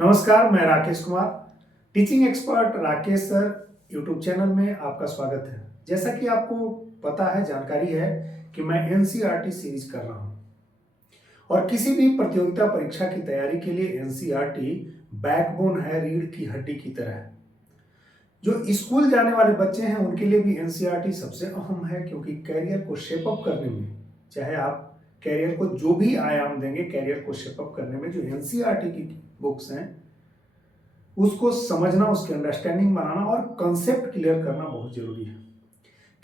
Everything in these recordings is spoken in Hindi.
नमस्कार, मैं Rakesh Kumar, teaching expert Rakesh sir YouTube channel में आपका स्वागत है। जैसा कि आपको पता है, जानकारी है कि मैं एनसीईआरटी सीरीज कर रहा हूं और किसी भी प्रतियोगिता परीक्षा की तैयारी के लिए एनसीईआरटी बैकबोन है, रीढ़ की हड्डी की तरह है। जो स्कूल जाने वाले बच्चे हैं उनके लिए भी एनसीईआरटी सबसे अहम है, क्योंकि कैरियर को शेप अप करने में, चाहे आप कैरियर को जो भी आयाम देंगे, कैरियर को शेप अप करने में जो एनसीईआरटी की बुक्स हैं उसको समझना, उसकी अंडरस्टैंडिंग बनाना और कंसेप्ट क्लियर करना बहुत जरूरी है।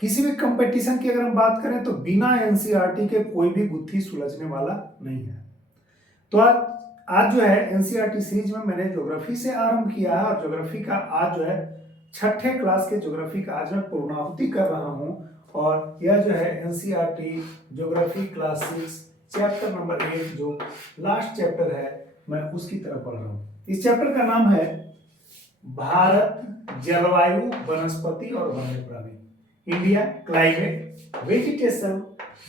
किसी भी कंपटीशन की अगर हम बात करें तो बिना एनसीईआरटी के कोई भी गुत्थी सुलझने वाला नहीं है। तो आज जो है एनसीईआरटी सीरीज में मैंने ज्योग्राफी से आरंभ किया है और ज्योग्राफी का आज जो है छठे क्लास के ज्योग्राफी का आज मैं पूर्णाहुति कर रहा हूं और यह जो है NCERT geography class 6 chapter number 1 जो लास्ट चैप्टर है, मैं उसकी तरफ पढ़ रहा हूं। इस चैप्टर का नाम है भारत, जलवायु, वनस्पति और वन्य प्राणी, India, climate, vegetation,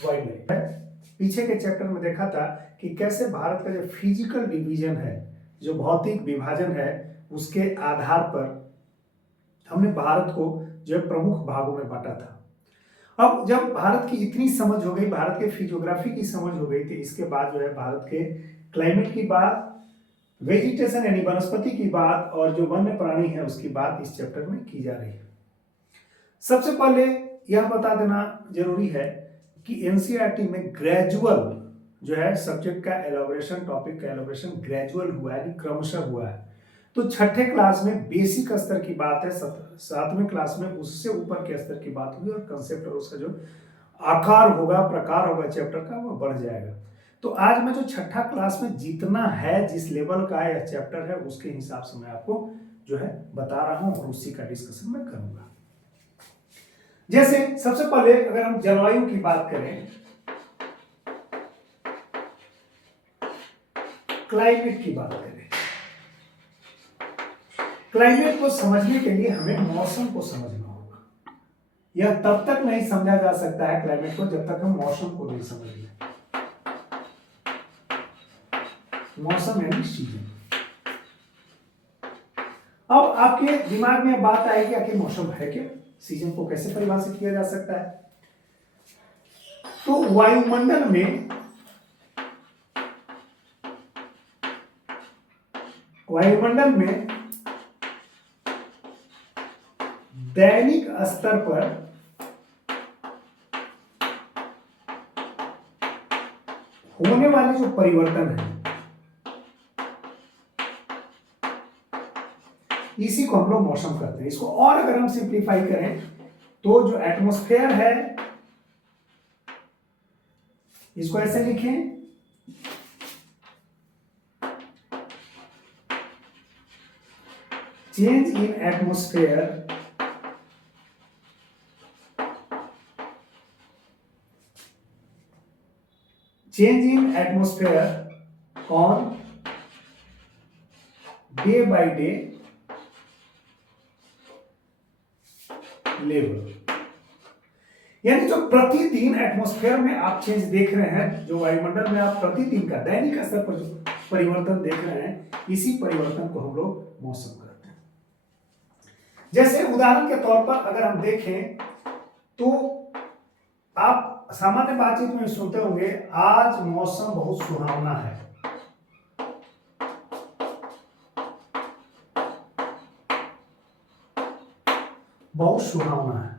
wild life. पीछे के चैप्टर में देखा था कि कैसे भारत का जो फिजिकल डिवीजन है, जो भौतिक विभाजन है, उसके आधार पर हमने भारत को जो है प्रमुख भागों में बांटा था। अब जब भारत की इतनी समझ हो गई, भारत के फिजियोग्राफी की समझ हो गई, तो इसके बाद जो है भारत के क्लाइमेट की बात, वेजिटेशन यानी वनस्पति की बात और जो वन्य प्राणी है उसकी बात इस चैप्टर में की जा रही है। सबसे पहले यह बता देना जरूरी है कि एनसीईआरटी में ग्रेजुअल जो है सब्जेक्ट का एलोबरेशन, टॉपिक का एलोबरेशन ग्रेजुअल हुआ है, क्रमशः हुआ है। तो छठे क्लास में बेसिक स्तर की बात है, सातवें क्लास में उससे ऊपर के स्तर की बात हुई और कंसेप्ट और उसका जो आकार होगा, प्रकार होगा चैप्टर का, वो बढ़ जाएगा। तो आज मैं जो छठा क्लास में जितना है, जिस लेवल का यह चैप्टर है, उसके हिसाब से मैं आपको जो है बता रहा हूं और उसी का डिस्कशन मैं करूंगा। जैसे सबसे पहले अगर हम जलवायु की बात करें, क्लाइमेट की बात करें, क्लाइमेट को समझने के लिए हमें मौसम को समझना होगा। यह तब तक नहीं समझा जा सकता है क्लाइमेट को जब तक हम मौसम को नहीं समझ लें। मौसम यानी सीजन। अब आपके दिमाग में बात आएगी आखिर मौसम है क्या, सीजन को कैसे परिभाषित किया जा सकता है। तो वायुमंडल में दैनिक स्तर पर होने वाले जो परिवर्तन है, इसी को हम लोग मौसम कहते हैं। इसको और अगर हम सिंप्लीफाई करें तो जो एटमॉस्फेयर है, इसको ऐसे लिखें, change in atmosphere on day by day level. यानी जो प्रतिदिन एटमॉस्फेयर में आप चेंज देख रहे हैं, जो वायुमंडल में आप प्रतिदिन का दैनिक स्तर पर जो परिवर्तन देख रहे हैं, इसी परिवर्तन को हम लोग मौसम कहते हैं। जैसे उदाहरण के तौर पर अगर हम देखें तो आप सामान्य बातचीत में सुनते होंगे, आज मौसम बहुत सुहावना है। बहुत सुहावना है।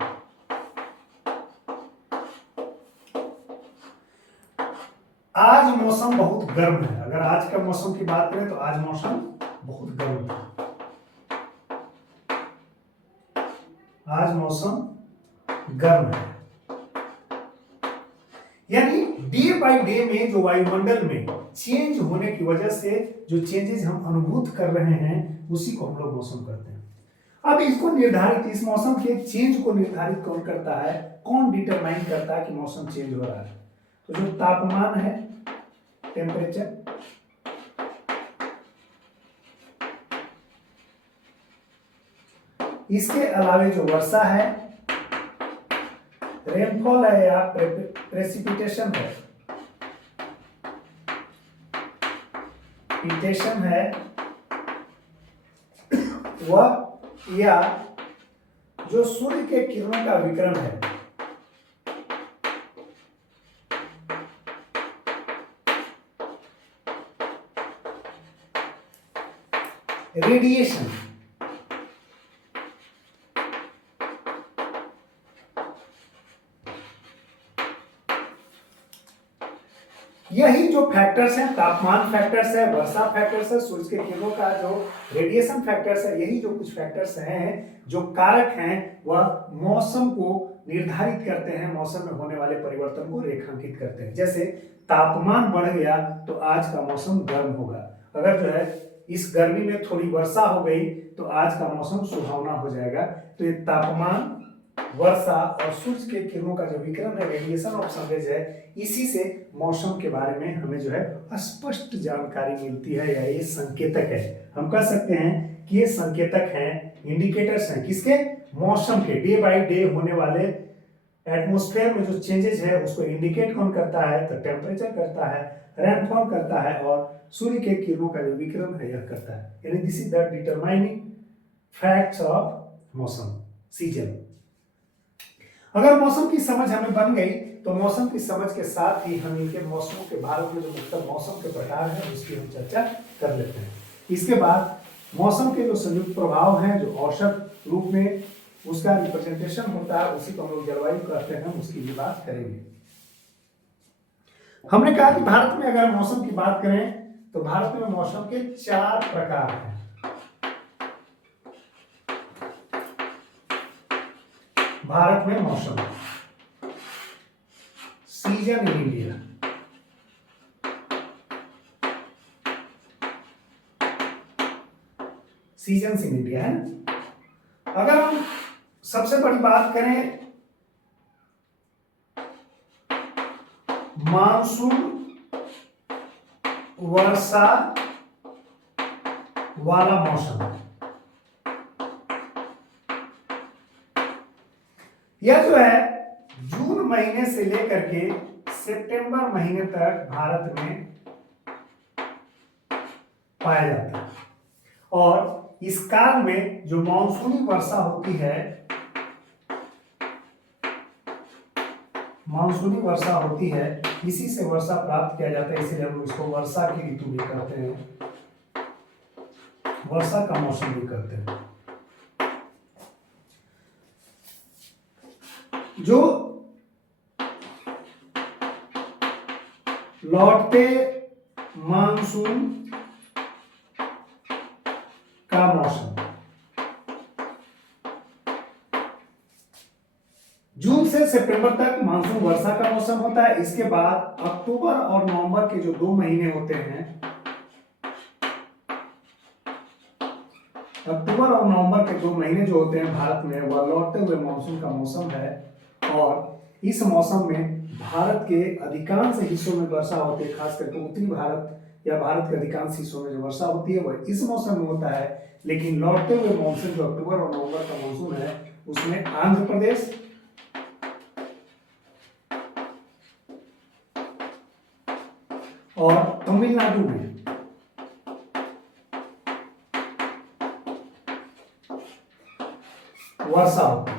आज मौसम बहुत गर्म है। अगर आज का मौसम की बात करें तो आज मौसम बहुत गर्म है। आज मौसम गर्म है। यानी डे बाय डे में जो वायुमंडल में चेंज होने की वजह से जो चेंजेस हम अनुभूत कर रहे हैं, उसी को हम लोग मौसम कहते हैं। अब इसको निर्धारित, इस मौसम के चेंज को निर्धारित कौन करता है, कौन डिटरमाइन करता है कि मौसम चेंज हो रहा है? तो जो तापमान है, टेम्परेचर, इसके अलावे जो वर्षा है, रेनफॉल है या प्रेसिपिटेशन है, पिटेशन है, वह या जो सूर्य के किरणों का विकिरण है रेडिएशन, यही जो फैक्टर्स हैं, तापमान फैक्टर्स है, वर्षा फैक्टर्स है, सूर्य के किरणों का जो रेडिएशन फैक्टर्स है, यही जो कुछ फैक्टर्स हैं जो कारक हैं वह मौसम को निर्धारित करते हैं, मौसम में होने वाले परिवर्तन को रेखांकित करते हैं। जैसे तापमान बढ़ गया तो आज का मौसम गर्म होगा, अगर जो है इस गर्मी में थोड़ी वर्षा हो गई तो आज का मौसम सुहावना हो जाएगा। तो ये तापमान, वर्षा और सूर्य के किरणों का जो विकिरण है, रेडिएशन ऑफ सनरेज है, इसी से मौसम के बारे में हमें जो है स्पष्ट जानकारी मिलती है, या ये संकेतक है। हम कह सकते हैं कि ये संकेतक हैं, इंडिकेटर्स हैं, किसके? मौसम के। डे बाय डे होने वाले एटमॉस्फेयर में जो चेंजेस है उसको इंडिकेट कौन करता है? तो टेम्परेचर करता है, रेनफॉल करता है, और सूर्य के किरणों का जो विकिरण है यह करता है। यानी this is the determining facts of मौसम, सीजन। अगर मौसम की समझ हमें बन गई तो मौसम की समझ के साथ ही हम इनके मौसमों के भारत में जो मुख्य मौसम के प्रकार हैं उसकी हम चर्चा कर लेते हैं। इसके बाद मौसम के जो संयुक्त प्रभाव हैं, जो औसत रूप में उसका रिप्रेजेंटेशन होता है, उसी को हम लोग जलवायु कहते हैं, हम उसकी भी बात करेंगे। हमने कहा कि भारत में अगर मौसम की बात करें तो भारत में मौसम के 4 प्रकार हैं। भारत में मौसम, season in India, season in India है। अगर हम सबसे बड़ी बात करें मानसून वर्षा वाला मौसम, यह जो है जून महीने से लेकर के सितंबर महीने तक भारत में पाया जाता है, और इस काल में जो मानसूनी वर्षा होती है, मानसूनी वर्षा होती है, इसी से वर्षा प्राप्त किया जाता है, इसलिए हम इसको वर्षा की ऋतु भी कहते हैं, वर्षा का मौसम भी कहते हैं। जो लौटते मानसून का मौसम, जून से सितंबर तक मानसून वर्षा का मौसम होता है। इसके बाद अक्टूबर और नवंबर के जो 2 महीने होते हैं, अक्टूबर और नवंबर के 2 महीने जो होते हैं भारत में, वह लौटते हुए मानसून का मौसम है, और इस मौसम में भारत के अधिकांश हिस्सों में वर्षा होती है, खास करके उत्तरी भारत या भारत के अधिकांश हिस्सों में जो वर्षा होती है वह इस मौसम में होता है। लेकिन लौटते हुए मानसून जो अक्टूबर और नवंबर का मानसून है, उसमें आंध्र प्रदेश और तमिलनाडु में वर्षा होती है।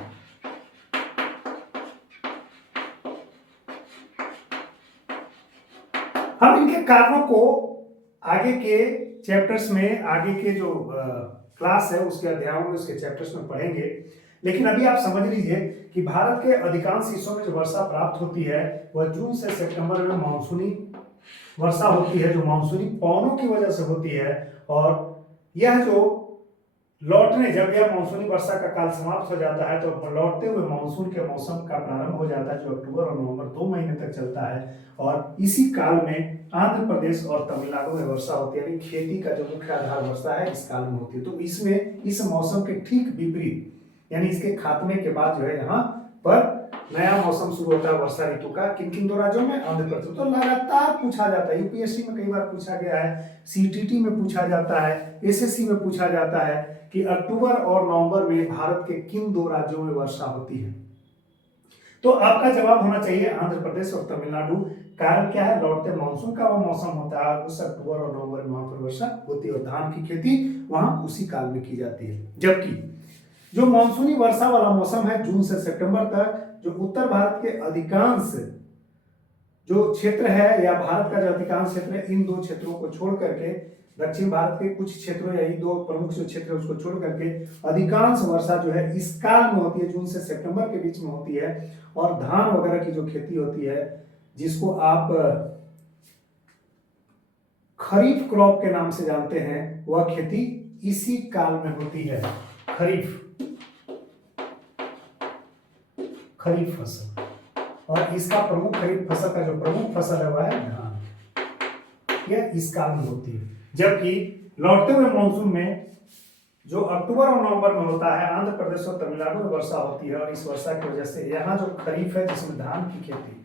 हम इनके कारणों को आगे के चैप्टर्स में, आगे के जो क्लास है उसके अध्यायों में, उसके चैप्टर्स में पढ़ेंगे। लेकिन अभी आप समझ लीजिए कि भारत के अधिकांश हिस्सों में जो वर्षा प्राप्त होती है वह जून से सितंबर में मानसूनी वर्षा होती है, जो मानसूनी पवनों की वजह से होती है। और यह जो लौटने, जब यह मानसूनी वर्षा का काल समाप्त हो जाता है तो लौटते हुए मानसून के मौसम का प्रारंभ हो जाता है, जो अक्टूबर और नवंबर 2 महीने तक चलता है। और इसी काल में आंध्र प्रदेश और तमिलनाडु में वर्षा होती है, यानी खेती का जो मुख्य आधार वर्षा है इस काल में होती है। तो इसमें इस मौसम के ठीक विपरीत, यानी इसके खात्मे के बाद जो है यहाँ पर नया मौसम शुरू होता है वर्षा ऋतु का। किन किन 2 राज्यों में? आंध्र प्रदेश। तो लगातार पूछा जाता है, यूपीएससी में कई बार पूछा गया है, सीटीटी में पूछा जाता है, एसएससी में पूछा जाता है कि अक्टूबर और नवंबर में भारत के किन 2 राज्यों में वर्षा होती है। तो आपका जवाब होना चाहिए आंध्र प्रदेश और तमिलनाडु। कारण क्या है, लौटते मानसून का वो मौसम होता है, उस अक्टूबर और नवंबर में वहां पर वर्षा होती है और धान की खेती वहां उसी काल में की जाती है। जबकि जो मानसूनी वर्षा वाला मौसम है जून से सितंबर तक, जो उत्तर भारत के अधिकांश जो क्षेत्र है या भारत का जो अधिकांश क्षेत्र है, इन दो क्षेत्रों को छोड़ करके, दक्षिण भारत के कुछ क्षेत्रों या दो प्रमुख जो क्षेत्र है उसको छोड़ करके अधिकांश वर्षा जो है इस काल में होती है, जून से सितंबर के बीच में होती है। और धान वगैरह की जो खेती होती है, जिसको आप खरीफ क्रॉप के नाम से जानते हैं, वह खेती इसी काल में होती है। खरीफ फसल, और इसका प्रमुख खरीफ फसल का जो प्रमुख फसल है वह है धान, यह इस काल में होती है। जबकि लौटते हुए मानसून में जो अक्टूबर और नवंबर में होता है, आंध्र प्रदेश और तमिलनाडु में वर्षा होती है, और इस वर्षा की वजह से यहाँ जो खरीफ है जिसमें धान की खेती,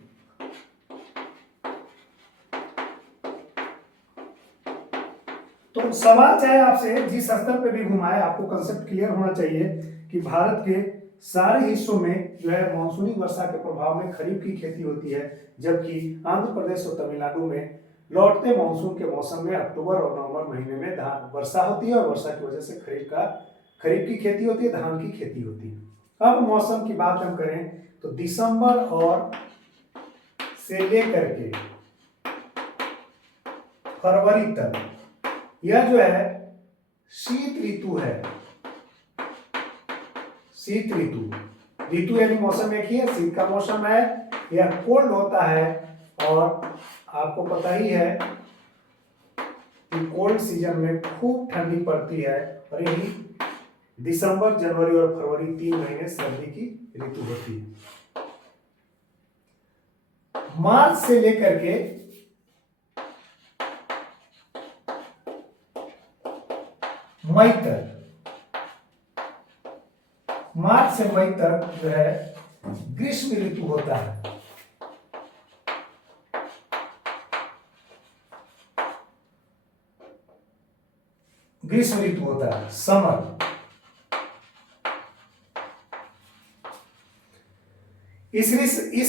तो सवाल चाहे आपसे जिस स्तर पे भी घुमाए, आपको कंसेप्ट क्लियर होना चाहिए कि भारत के सारे हिस्सों में जो है मानसूनी वर्षा के प्रभाव में खरीफ की खेती होती है, जबकि आंध्र प्रदेश और तमिलनाडु में लौटते मानसून के मौसम में अक्टूबर और नवंबर महीने में धान वर्षा होती है, और वर्षा की वजह से खरीफ की खेती होती है, धान की खेती होती है। अब मौसम की बात हम करें तो दिसंबर और से लेकर के फरवरी तक यह जो है शीत ऋतु है। शीत ऋतु यानी मौसम एक ही है, शीत का मौसम है, यह कोल्ड होता है। और आपको पता ही है कि कोल्ड सीजन में खूब ठंडी पड़ती है, और यही दिसंबर, जनवरी और फरवरी 3 महीने सर्दी की ऋतु होती है। मार्च से लेकर के मई तक, मार्च से मई तक जो है ग्रीष्म ऋतु होता है। ग्रीष्म ऋतु होता है, समर। इस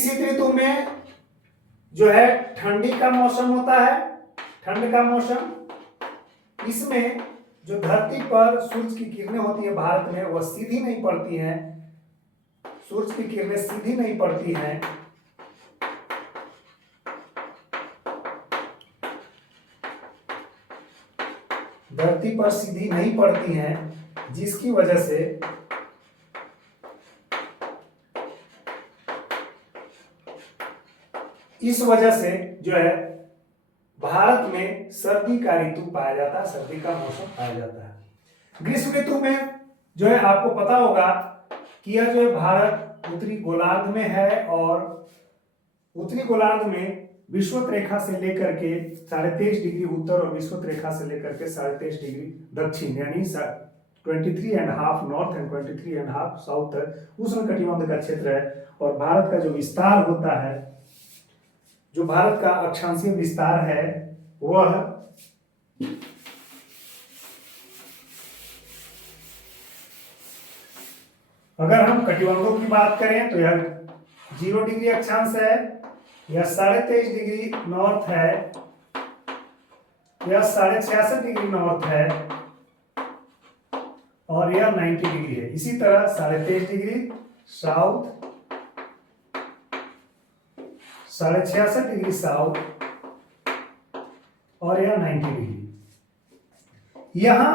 शीत ऋतु में जो है ठंडी का मौसम होता है, ठंड का मौसम। इसमें जो धरती पर सूरज की किरणें होती है भारत में, वह सीधी नहीं पड़ती हैं, सूरज की किरणें सीधी नहीं पड़ती हैं, धरती पर सीधी नहीं पड़ती हैं, जिसकी वजह से इस वजह से जो है भारत में सर्दी का ऋतु पाया जाता है, सर्दी का मौसम पाया जाता है। ग्रीष्म ऋतु में जो है आपको पता होगा कि यह जो है भारत उत्तरी गोलार्ध में है, और उत्तरी गोलार्ध में विषुवत रेखा से लेकर के 23.5 डिग्री उत्तर और विषुवत रेखा से लेकर के 23.5 डिग्री दक्षिण, यानी 23.5 नॉर्थ एंड 23.5 साउथ तक उष्ण कटिबंध का क्षेत्र है। और भारत का जो विस्तार होता है, जो भारत का अक्षांशीय विस्तार है, वह अगर हम कटिबंधों की बात करें तो यह 0 डिग्री अक्षांश है, यह 23.5 डिग्री नॉर्थ है, यह 66.5 डिग्री नॉर्थ है, और यह 90 डिग्री है। इसी तरह 23.5 डिग्री साउथ, 66.5 डिग्री साउथ, और यह 90 डिग्री। यहां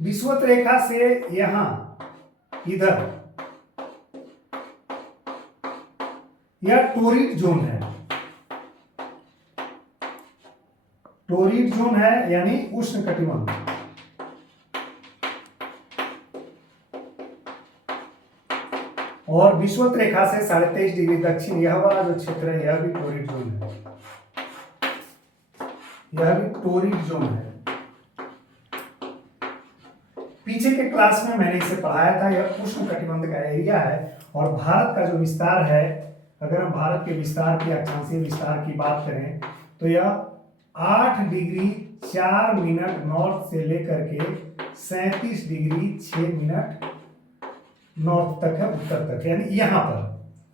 विषुवत रेखा से यहां इधर यह टोरिड जोन है, टोरिड जोन है यानी उष्ण कटिबंध। और विषुवत रेखा से 23.5 डिग्री दक्षिण यह वाला जो क्षेत्र है, यह भी टोरिड जोन है, यह भी टोरिड जोन है। पीछे के क्लास में मैंने इसे पढ़ाया था, यह उष्ण कटिबंध का एरिया है। और भारत का जो विस्तार है, अगर हम भारत के विस्तार की, अक्षांशीय विस्तार की बात करें तो यह 8 डिग्री 4 मिनट नॉर्थ से लेकर के 37 डिग्री 6 मिनट नॉर्थ तक है, उत्तर तक, यानी यहाँ पर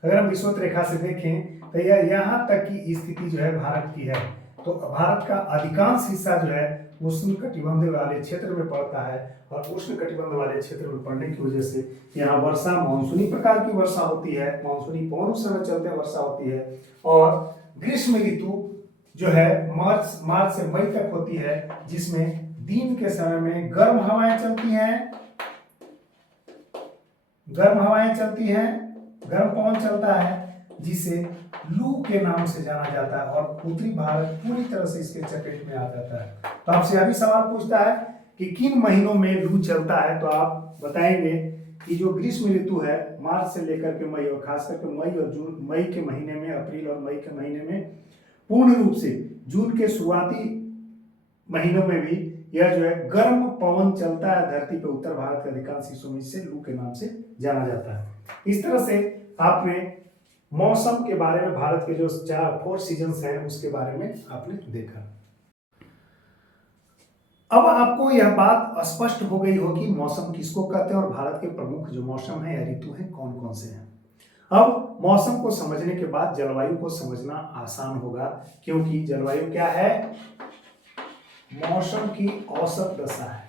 अगर हम विषुवत रेखा से देखें तो यह यहाँ तक की स्थिति जो है भारत की है। तो भारत का अधिकांश हिस्सा जो है उष्ण कटिबंध वाले क्षेत्र में पड़ता है, और उष्ण कटिबंध वाले क्षेत्र में पड़ने की वजह से यहाँ वर्षा मानसूनी प्रकार की वर्षा होती है, मानसूनी पवन उस समय चलते वर्षा होती है। और ग्रीष्म ऋतु जो है मार्च से मई तक होती है, जिसमें दिन के समय में गर्म हवाएं चलती हैं, गर्म पवन चलता है, जिसे लू के नाम से जाना जाता है, और उत्तरी भारत पूरी तरह से इसके चपेट में आ जाता है। तो आपसे अभी सवाल पूछता है कि किन महीनों में लू चलता है, तो आप बताएंगे कि जो ग्रीष्म ऋतु है मार्च से लेकर के मई, और खास करके मई और जून, मई के महीने में, अप्रैल और मई के महीने में, पूर्ण रूप से जून के शुरुआती महीनों में भी यह जो है गर्म पवन चलता है धरती पे उत्तर भारत के अधिकांश हिस्सों में, इसे लू के नाम से जाना जाता है। इस तरह से आपने मौसम के बारे में, भारत के जो 4 सीजन्स हैं उसके बारे में आपने देखा। अब आपको यह बात स्पष्ट हो गई होगी मौसम किसको कहते हैं और भारत के प्रमुख जो मौसम है या ऋतु हैं कौन कौन से हैं। अब मौसम को समझने के बाद जलवायु को समझना आसान होगा, क्योंकि जलवायु क्या है? मौसम की औसत दशा है।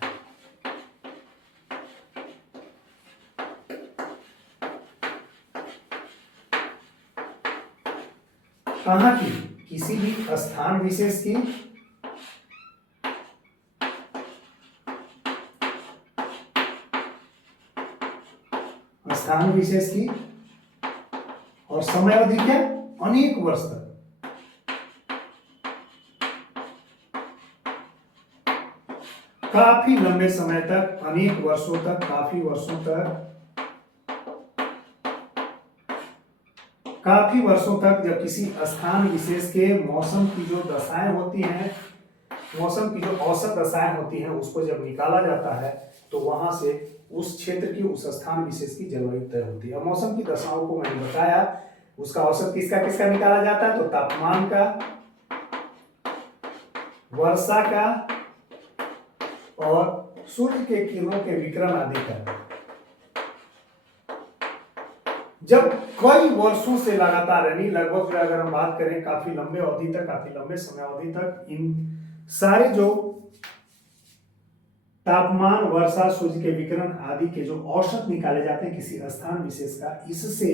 कहाँ की? किसी भी स्थान विशेष की, स्थान विशेष की, और समय अवधि क्या? अनेक वर्ष तक। काफी लंबे समय तक, अनेक वर्षों तक, काफी वर्षों तक, काफी वर्षों तक जब किसी स्थान विशेष के मौसम की जो दशाएं होती हैं, मौसम की जो औसत दशाएं होती हैं, उसको जब निकाला जाता है तो वहां से उस क्षेत्र की, उस स्थान विशेष की जलवायु तय होती है। मौसम की दशाओं को मैंने बताया, उसका औसत किसका किसका निकाला जाता है? तो तापमान का, वर्षा का, और सूर्य के किरणों के विकिरण आदि का। जब कई वर्षों से लगातार, यानी लगभग अगर हम बात करें काफी लंबे अवधि तक, काफी लंबे समय अवधि तक, इन सारे जो तापमान, वर्षा, सूर्य के विकिरण आदि के जो औसत निकाले जाते हैं किसी स्थान विशेष का, इससे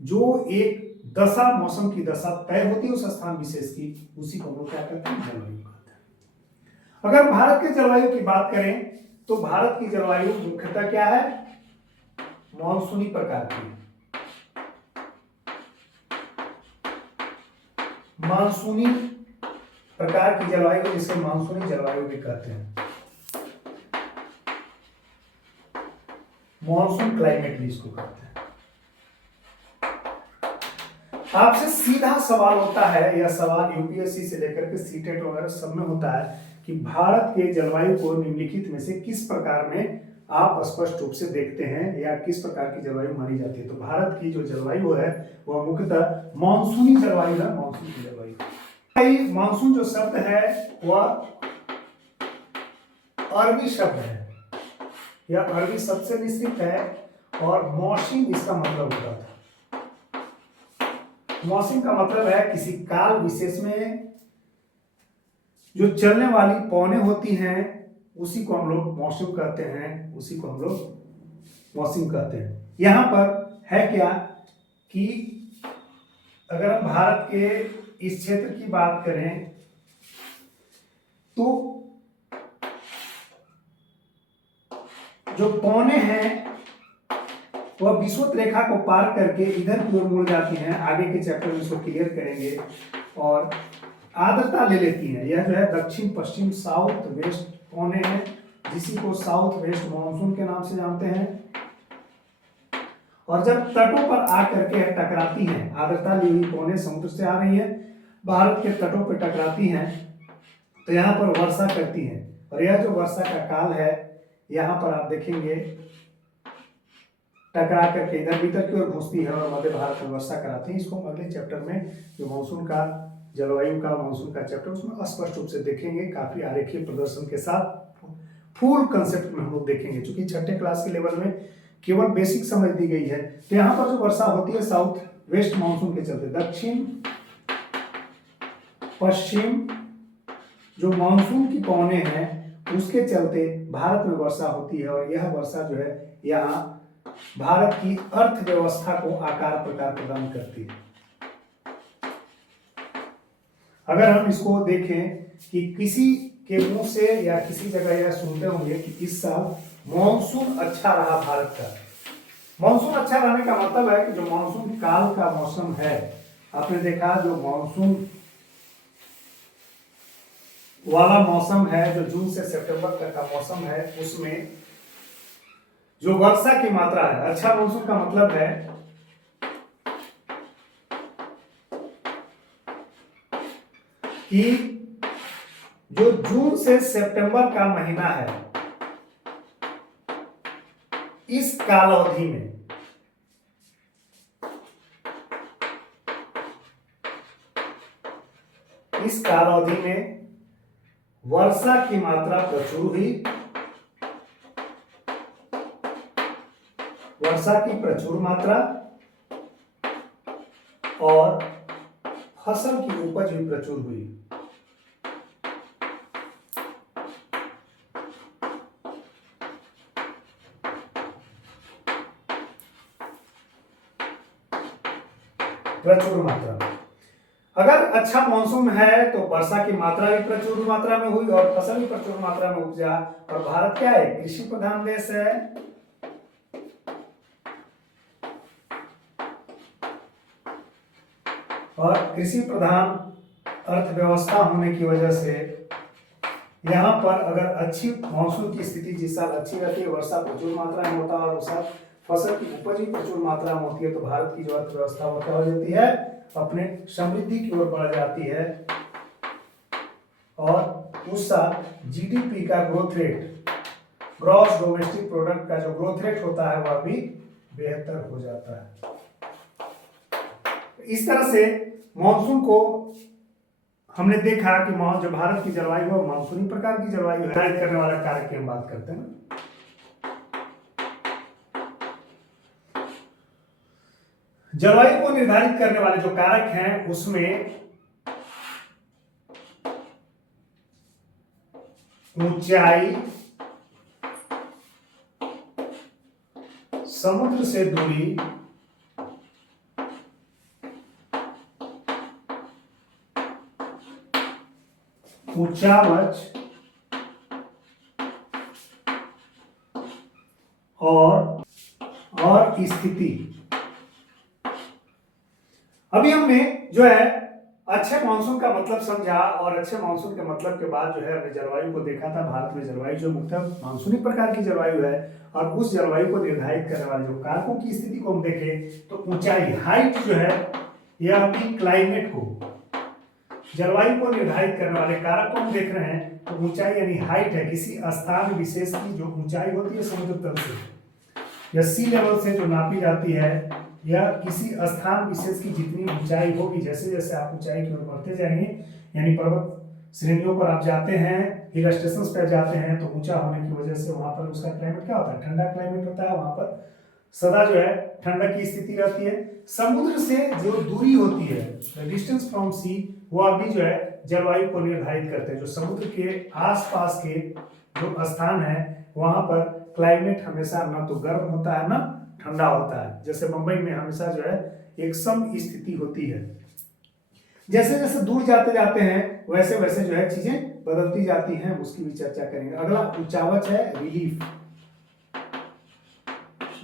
जो एक दशा, मौसम की दशा तय होती है उस स्थान विशेष की, उसी को हम लोग क्या कहते हैं? जलवायु कहते हैं। अगर भारत के जलवायु की बात करें तो भारत की जलवायु मुख्यतः क्या है? मानसूनी प्रकार की, मानसूनी प्रकार की जलवायु, जिसे मानसूनी जलवायु भी कहते हैं, मॉनसून क्लाइमेट भी इसको कहते हैं। आपसे सीधा सवाल होता है, यह सवाल यूपीएससी से लेकर के सीटेट वगैरह सब में होता है कि भारत के जलवायु को निम्नलिखित में से किस प्रकार में आप स्पष्ट रूप से देखते हैं, या किस प्रकार की जलवायु मानी जाती है। तो भारत की जो जलवायु है वह मुख्यतः मानसूनी जलवायु है, मानसून की जलवायु। मानसून जो शब्द है वह अरबी शब्द है, यह अरबी शब्द से निश्चित है, और मौसम इसका मतलब होता था। मौसम का मतलब है किसी काल विशेष में जो चलने वाली पवनें होती हैं, उसी को हम लोग मौसम कहते हैं, उसी को हम लोग मौसम कहते हैं। यहां पर है क्या कि अगर हम भारत के इस क्षेत्र की बात करें तो जो पवनें हैं वह विषुवत रेखा को पार करके इधर की ओर मुड़ जाती हैं। आगे के चैप्टर में इसको क्लियर करेंगे, और आर्द्रता ले लेती हैं। यह जो है दक्षिण पश्चिम, साउथ वेस्ट पवनें हैं, जिसी को साउथ वेस्ट मानसून के नाम से जानते हैं। और जब तटों पर आकर के टकराती हैं, आर्द्रता ली हुई पवनें समुद्र से आ रही हैं, भारत के तटों पर टकराती हैं, तो यहाँ पर वर्षा करती हैं। और यह जो वर्षा का काल है, यहाँ पर आप देखेंगे टकरा करके इधर भीतर की ओर घुसती है और मध्य भारत में वर्षा कराती है। इसको हम अगले चैप्टर में, जो मानसून का, जलवायु का, मानसून का चैप्टर, उसमें स्पष्ट रूप से देखेंगे, काफी आरेखीय प्रदर्शन के साथ फुल कंसेप्ट में हम लोग देखेंगे। क्योंकि छठे क्लास के लेवल में केवल बेसिक समझ दी गई है। तो यहाँ पर जो वर्षा होती है साउथ वेस्ट मानसून के चलते, दक्षिण पश्चिम जो मानसून की पवने हैं उसके चलते भारत में वर्षा होती है, और यह वर्षा जो है यहाँ भारत की अर्थव्यवस्था को आकार प्रकार प्रदान करती है। अगर हम इसको देखें कि किसी के मुंह से या किसी जगह यह सुनते होंगे कि इस साल मॉनसून अच्छा रहा भारत का। मॉनसून अच्छा रहने का मतलब है कि जो मॉनसून काल का मौसम है, आपने देखा जो मॉनसून वाला मौसम है, जो जून से सितंबर तक का मौसम है, उसमें जो वर्षा की मात्रा है, अच्छा मॉनसून का मतलब है कि जो जून से सितंबर का महीना है, इस कालावधि में वर्षा की मात्रा प्रचुर हुई, वर्षा की प्रचुर मात्रा, और फसल की उपज भी प्रचुर हुई। प्रचुर मात्रा, अगर अच्छा मौसम है तो वर्षा की मात्रा भी प्रचुर मात्रा में हुई और फसल भी प्रचुर मात्रा में उपजा। और भारत क्या है, कृषि प्रधान देश है, और कृषि प्रधान अर्थव्यवस्था होने की वजह से यहाँ पर अगर अच्छी मॉनसून की स्थिति जिस साल अच्छी रहती है, वर्षा प्रचुर मात्रा में होता है और उस साल फसल की उपज भी प्रचुर मात्रा में होती है, तो भारत की जो अर्थव्यवस्था वो क्या हो जाती है, अपने समृद्धि की ओर बढ़ जाती है, और उस साल जीडीपी का growth rate, gross domestic product का जो ग्रोथ रेट होता है वह भी बेहतर हो जाता है। इस तरह से मॉनसून को हमने देखा कि जो भारत की जलवायु है मानसूनी प्रकार की जलवायु है। निर्धारित करने वाला कारक की हम बात करते हैं। जलवायु को निर्धारित करने वाले जो कारक हैं उसमें ऊंचाई, समुद्र से दूरी, ऊंचावच और स्थिति। अभी हमने जो है अच्छे मानसून का मतलब समझा, और अच्छे मानसून के मतलब के बाद जो है हमने जलवायु को देखा था। भारत में जलवायु जो मुख्यतः मानसूनी प्रकार की जलवायु है, और उस जलवायु को निर्धारित करने वाले जो कारकों की स्थिति को हम देखें तो ऊंचाई, हाइट जो है, यह भी क्लाइमेट को, जलवायु को निर्धारित करने वाले कारक को हम देख रहे हैं। तो ऊंचाई यानी हाइट है किसी स्थान विशेष की जो ऊंचाई होती है समुद्र तल से या सी लेवल से जो नापी जाती है, या किसी स्थान विशेष की जितनी ऊंचाई होगी, जैसे जैसे आप ऊंचाई की ओर बढ़ते जाएंगे, यानी पर्वत श्रेणियों पर आप जाते हैं, हिल स्टेशन पर जाते हैं, तो ऊंचा होने की वजह से वहां पर उसका क्लाइमेट क्या होता है, ठंडा क्लाइमेट होता है, वहां पर सदा जो है ठंडक की स्थिति रहती है। समुद्र से जो दूरी होती है, डिस्टेंस फ्रॉम सी, वह भी जो है जलवायु को निर्धारित करते हैं। जो समुद्र के आसपास के जो स्थान है वहां पर क्लाइमेट हमेशा ना तो गर्म होता है ना ठंडा होता है। जैसे मुंबई में हमेशा जो है एक सम स्थिति होती है। जैसे जैसे दूर जाते जाते हैं वैसे वैसे जो है चीजें बदलती जाती हैं, उसकी भी चर्चा करेंगे। अगला ऊंचावच है, रिलीफ।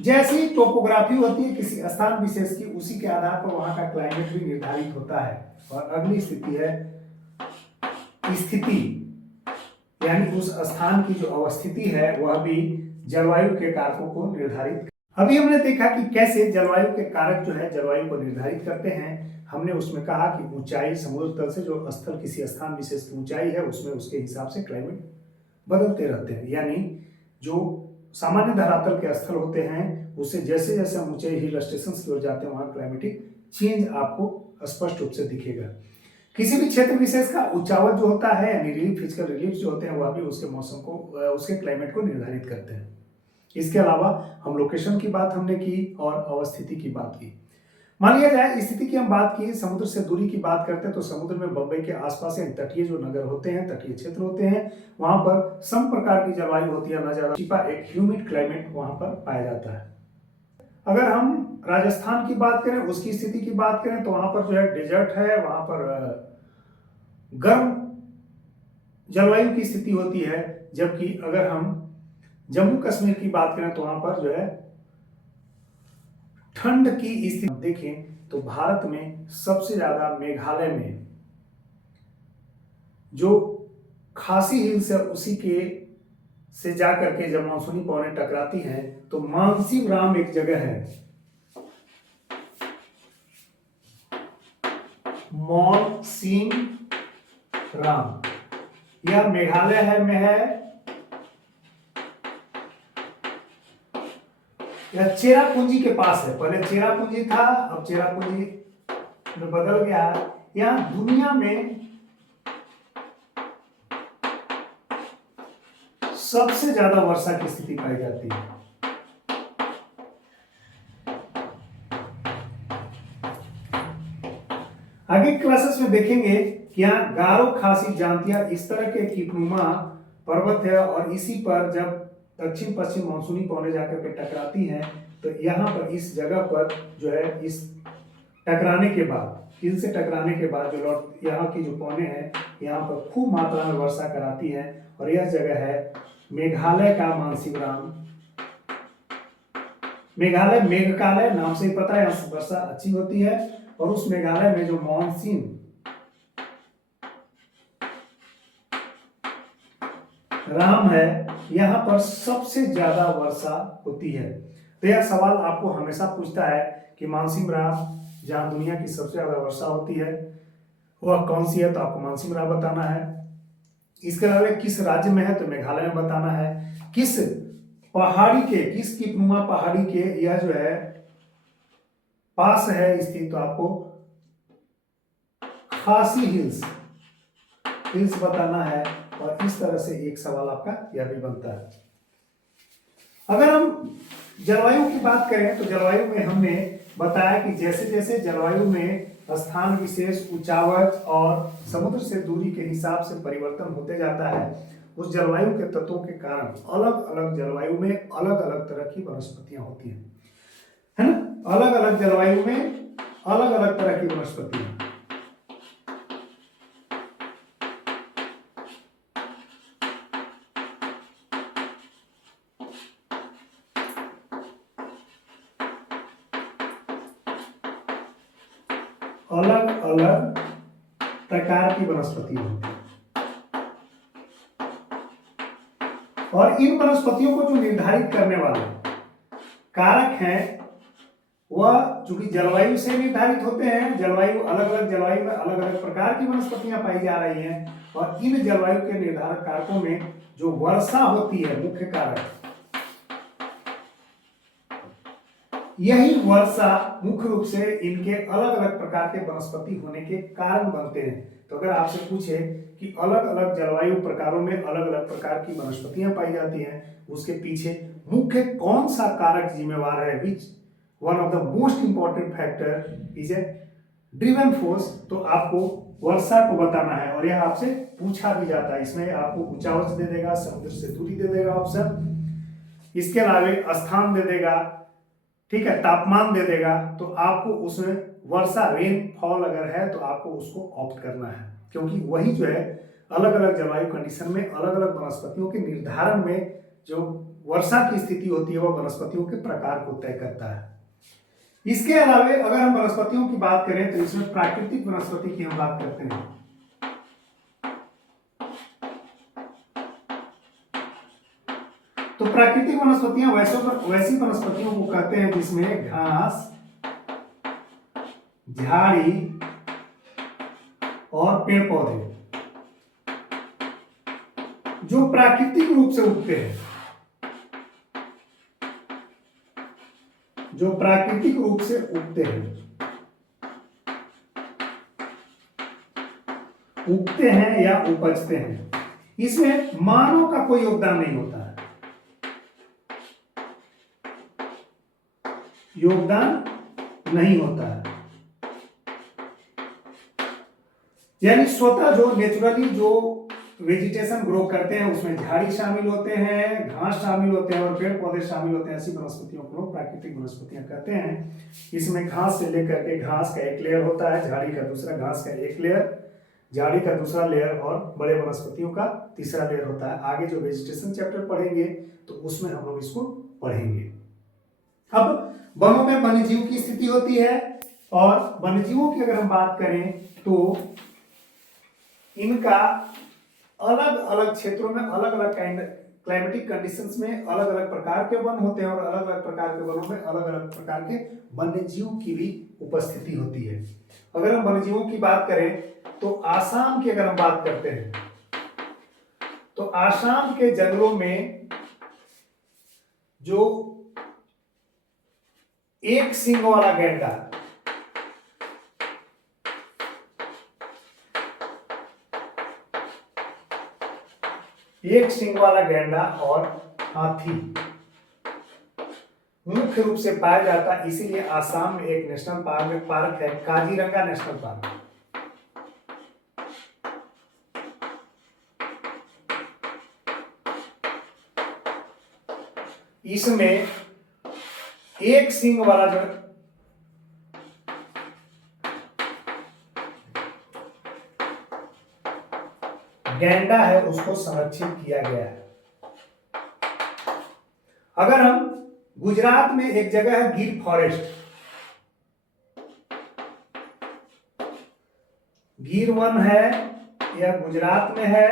जैसी टोपोग्राफी होती है किसी स्थान विशेष की, उसी के आधार पर वहां का क्लाइमेट भी निर्धारित होता है। और अगली स्थिति है स्थिति, यानी उस स्थान की जो अवस्थिति है वह भी जलवायु के कारकों को निर्धारित। अभी हमने देखा कि कैसे जलवायु के कारक जो है जलवायु को निर्धारित करते हैं। हमने उसमें कहा कि ऊंचाई, समुद्र तल से जो स्थल किसी स्थान विशेष की ऊंचाई है उसमें उसके हिसाब से क्लाइमेट बदलते रहते हैं। यानी जो सामान्य धरातल के स्थल होते हैं उससे जैसे जैसे हम ऊंचे हिल स्टेशन की ओर जाते हैं वहां क्लाइमेटिक चेंज आपको स्पष्ट रूप से दिखेगा। किसी भी क्षेत्र विशेष का ऊंचावच जो होता है यानी रिलीफ, फिजिकल रिलीफ जो होते हैं वह भी उसके मौसम को, उसके क्लाइमेट को निर्धारित करते हैं। इसके अलावा हम लोकेशन की बात हमने की और अवस्थिति की बात की। मान लिया जाए स्थिति की हम बात की, समुद्र से दूरी की बात करते हैं तो समुद्र में बंबई के आसपास या तटीय जो नगर होते हैं, तटीय क्षेत्र होते हैं, वहां पर सम प्रकार की जलवायु होती है, ना ज्यादा चिपा, एक ह्यूमिड क्लाइमेट वहां पर पाया जाता है। अगर हम राजस्थान की बात करें, उसकी स्थिति की बात करें, तो वहां पर जो है डेजर्ट है, वहां पर गर्म जलवायु की स्थिति होती है। जबकि अगर हम जम्मू कश्मीर की बात करें तो वहां पर जो है ठंड की स्थिति देखें तो भारत में सबसे ज्यादा मेघालय में जो खासी हिल्स है उसी के से जाकर के जब मानसूनी पवनें टकराती हैं तो मानसी राम एक जगह है, मॉनसीन राम, यह मेघालय है में है, यह चेरापूंजी के पास है। पहले चेरापूंजी था, अब चेरापूंजी में बदल गया। यहां दुनिया में सबसे ज्यादा वर्षा की स्थिति पाई जाती है। आगे क्लासेस में देखेंगे कि यहाँ गारो, खासी, जांतिया इस तरह के कीपनुमा पर्वत है और इसी पर जब दक्षिण पश्चिम मानसूनी पवनें जाकर के टकराती हैं तो यहाँ पर इस जगह पर जो है इस टकराने के बाद, हिल से टकराने के बाद जो लौट यहाँ की जो पवनें हैं यहाँ पर खूब मात्रा में वर्षा कराती है। और यह जगह है मेघालय का मानसीराम। मेघालय मेघकालय नाम से ही पता है, यहाँ वर्षा अच्छी होती है। और उस मेघालय में जो मॉनसून राम है यहां पर सबसे ज्यादा वर्षा होती है। तो यह सवाल आपको हमेशा पूछता है कि मानसून राम जहां दुनिया की सबसे ज्यादा वर्षा होती है वह कौन सी है, तो आपको मानसून राम बताना है। इसके अलावा किस राज्य में है, तो मेघालय में बताना है। किस पहाड़ी के, किस कीपनुमा पहाड़ी के यह जो है पास है स्थित, तो आपको खासी हिल्स बताना है। और इस तरह से एक सवाल आपका यह भी बनता है। अगर हम जलवायु की बात करें तो जलवायु में हमने बताया कि जैसे जैसे जलवायु में स्थान विशेष, ऊंचावच और समुद्र से दूरी के हिसाब से परिवर्तन होते जाता है, उस जलवायु के तत्वों के कारण अलग अलग जलवायु में अलग अलग तरह की वनस्पतियां होती हैं, है ना। अलग अलग जलवायु में अलग अलग तरह की वनस्पतियां। अलग अलग प्रकार की वनस्पतियां होती हैं और इन वनस्पतियों को जो निर्धारित करने वाले कारक हैं वह चूंकि जलवायु से निर्धारित होते हैं। जलवायु अलग अलग जलवायु में अलग अलग प्रकार की वनस्पतियां पाई जा रही हैं और इन जलवायु के निर्धारक कारकों में जो वर्षा होती है मुख्य कारक, यही वर्षा मुख्य रूप से इनके अलग अलग प्रकार के वनस्पति होने के कारण बनते हैं। तो अगर आपसे पूछे कि अलग अलग जलवायु प्रकारों में अलग अलग प्रकार की वनस्पतियां पाई जाती हैं, उसके पीछे मुख्य कौन सा कारक जिम्मेवार है, which one of the most important factor is a driven force, तो आपको वर्षा को बताना है। और यह आपसे पूछा भी जाता है। इसमें आपको ऊंचावच दे देगा, समुद्र से दूरी दे देगा ऑप्शन, इसके अलावा स्थान दे देगा, ठीक है, तापमान दे देगा। तो आपको उसमें वर्षा, रेनफॉल अगर है तो आपको उसको ऑप्ट करना है, क्योंकि वही जो है अलग अलग जलवायु कंडीशन में अलग अलग वनस्पतियों के निर्धारण में जो वर्षा की स्थिति होती है वह वनस्पतियों के प्रकार को तय करता है। इसके अलावा अगर हम वनस्पतियों की बात करें तो इसमें प्राकृतिक वनस्पति की हम बात करते हैं। तो प्राकृतिक वनस्पतियां वैसी वनस्पतियों को कहते हैं जिसमें घास, झाड़ी और पेड़ पौधे जो प्राकृतिक रूप से उगते हैं, जो प्राकृतिक रूप से उगते हैं या उपजते हैं। इसमें मानव का कोई योगदान नहीं होता है, योगदान नहीं होता है। यानी स्वतः जो नेचुरली जो वेजिटेशन ग्रो करते हैं उसमें झाड़ी शामिल होते हैं, घास शामिल होते हैं और पेड़ पौधे शामिल होते हैं। ऐसी वनस्पतियों को लोग प्राकृतिक वनस्पतियां कहते हैं। इसमें घास से लेकर के घास का एक लेयर होता है, झाड़ी का दूसरा, घास का एक लेयर, झाड़ी का दूसरा लेयर और बड़े वनस्पतियों का तीसरा लेयर होता है। आगे जो वेजिटेशन चैप्टर पढ़ेंगे तो उसमें हम लोग इसको पढ़ेंगे। अब वनों में वन्यजीव की स्थिति होती है और वन्यजीवों की अगर हम बात करें तो इनका अलग अलग क्षेत्रों में अलग अलग क्लाइमेटिक कंडीशंस में अलग अलग प्रकार के वन होते हैं और अलग अलग प्रकार के वनों में अलग अलग प्रकार के वन्यजीव की भी उपस्थिति होती है। अगर हम वन्यजीवों की बात करें तो आसाम की अगर हम बात करते हैं तो आसाम के जंगलों में जो एक सींग वाला गैंडा, एक सींग वाला गैंडा और हाथी मुख्य रूप से पाया जाता है। इसीलिए आसाम में एक नेशनल पार्क है, काजीरंगा नेशनल पार्क। इसमें एक सींग वाला जो गैंडा है उसको संरक्षित किया गया है। अगर हम गुजरात में एक जगह है गिर फॉरेस्ट, गिर वन है, यह गुजरात में है।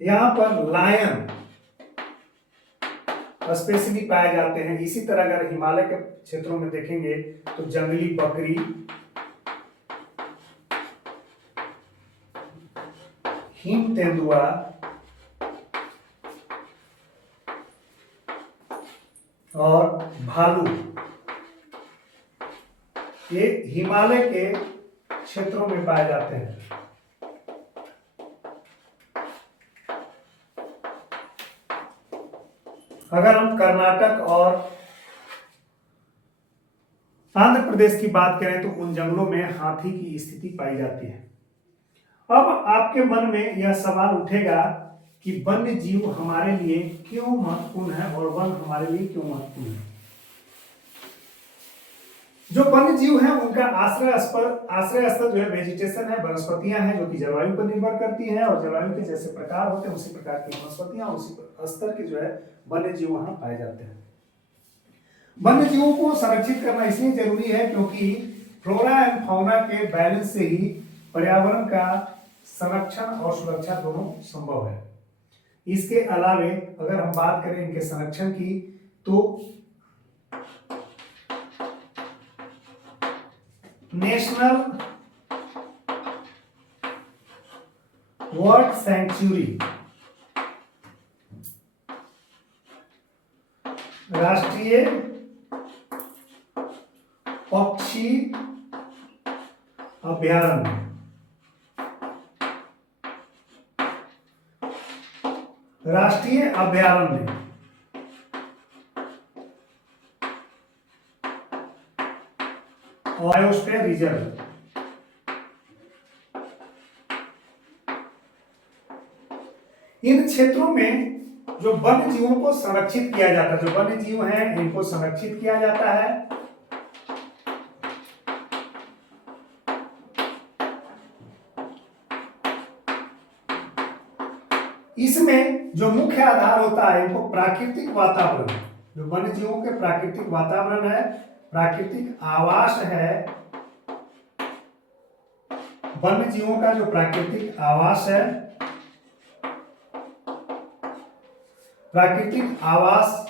यहां पर लायन स्पेशली पाए जाते हैं। इसी तरह अगर हिमालय के क्षेत्रों में देखेंगे तो जंगली बकरी, हिम तेंदुआ और भालू ये हिमालय के क्षेत्रों में पाए जाते हैं। अगर हम कर्नाटक और आंध्र प्रदेश की बात करें तो उन जंगलों में हाथी की स्थिति पाई जाती है। अब आपके मन में यह सवाल उठेगा कि वन्य जीव हमारे लिए क्यों महत्वपूर्ण है और वन हमारे लिए क्यों महत्वपूर्ण है। जो वन्य जीव हैं उनका आश्रय स्थल जो है वेजिटेशन है, वनस्पतियां हैं जो कि जलवायु पर निर्भर करती हैं और जलवायु के जैसे प्रकार होते हैं उसी प्रकार की वनस्पतियां उसी स्तर के जो है वन्य जीव वहां पाए जाते हैं। वन्य जीवों को संरक्षित करना इसलिए जरूरी है क्योंकि फ्लोरा एंड फौना के बैलेंस से ही पर्यावरण का संरक्षण और सुरक्षा दोनों संभव है। इसके अलावे अगर हम बात करें इनके संरक्षण की तो नेशनल बर्ड सैंक्चुरी, राष्ट्रीय पक्षी अभयारण्य, राष्ट्रीय अभयारण्य बायोस्फीयर रिजर्व, इन क्षेत्रों में जो वन्य जीवों को संरक्षित किया जाता है, जो वन्य जीव हैं इनको संरक्षित किया जाता है। इसमें जो मुख्य आधार होता है इनको प्राकृतिक वातावरण, जो वन्य जीवों के प्राकृतिक वातावरण है, प्राकृतिक आवास है, वन्य जीवों का जो प्राकृतिक आवास है, प्राकृतिक आवास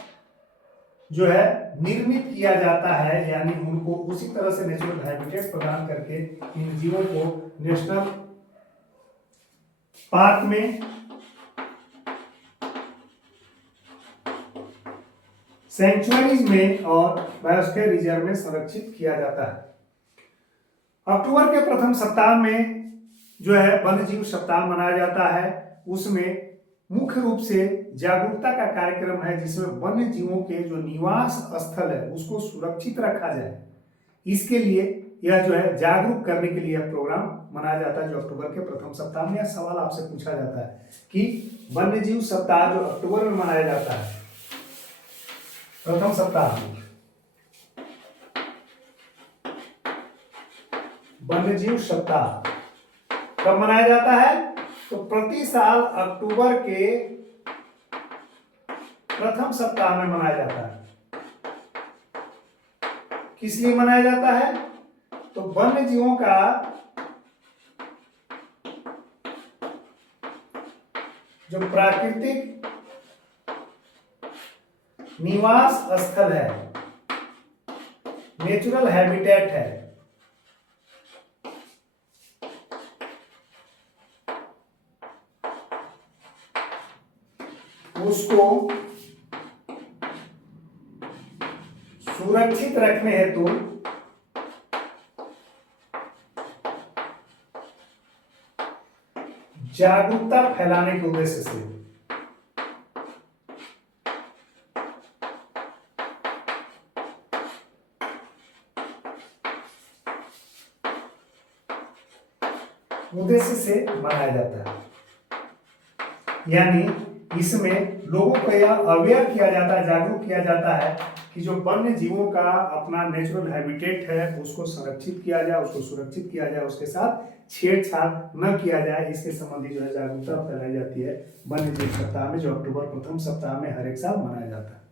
जो है निर्मित किया जाता है, यानी उनको उसी तरह से नेचुरल हैबिटेट प्रदान करके इन जीवों को नेशनल पार्क में, सैंक्चुअरीज में और बायोस्फीयर रिजर्व में संरक्षित किया जाता है। अक्टूबर के प्रथम सप्ताह में जो है वन्य जीव सप्ताह मनाया जाता है। उसमें मुख्य रूप से जागरूकता का कार्यक्रम है जिसमें वन्य जीवों के जो निवास स्थल है उसको सुरक्षित रखा जाए। इसके लिए यह जो है जागरूक करने के लिए यह प्रोग्राम मनाया जाता है, जो अक्टूबर के प्रथम सप्ताह में। यह सवाल आपसे पूछा जाता है कि वन्य जीव सप्ताह जो अक्टूबर में मनाया जाता है, प्रथम सप्ताह में वन्य जीव सप्ताह कब मनाया जाता है? तो प्रति साल अक्टूबर के प्रथम सप्ताह में मनाया जाता है। किस लिए मनाया जाता है? तो वन्य जीवों का जो प्राकृतिक निवास स्थल है, नेचुरल हैबिटेट है, उसको सुरक्षित रखने हेतु जागरूकता फैलाने के उद्देश्य से मनाया जाता है। यानी इसमें लोगों को यह अवेयर किया जाता है, जागरूक किया जाता है कि जो वन्य जीवों का अपना नेचुरल हैबिटेट है उसको संरक्षित किया जाए, उसको सुरक्षित किया जाए, उसके साथ छेड़छाड़ न किया जाए। इसके संबंधी जो है जागरूकता फैलाई जाती है वन्य जीव सप्ताह में, जो अक्टूबर प्रथम सप्ताह में हर एक साल मनाया जाता है।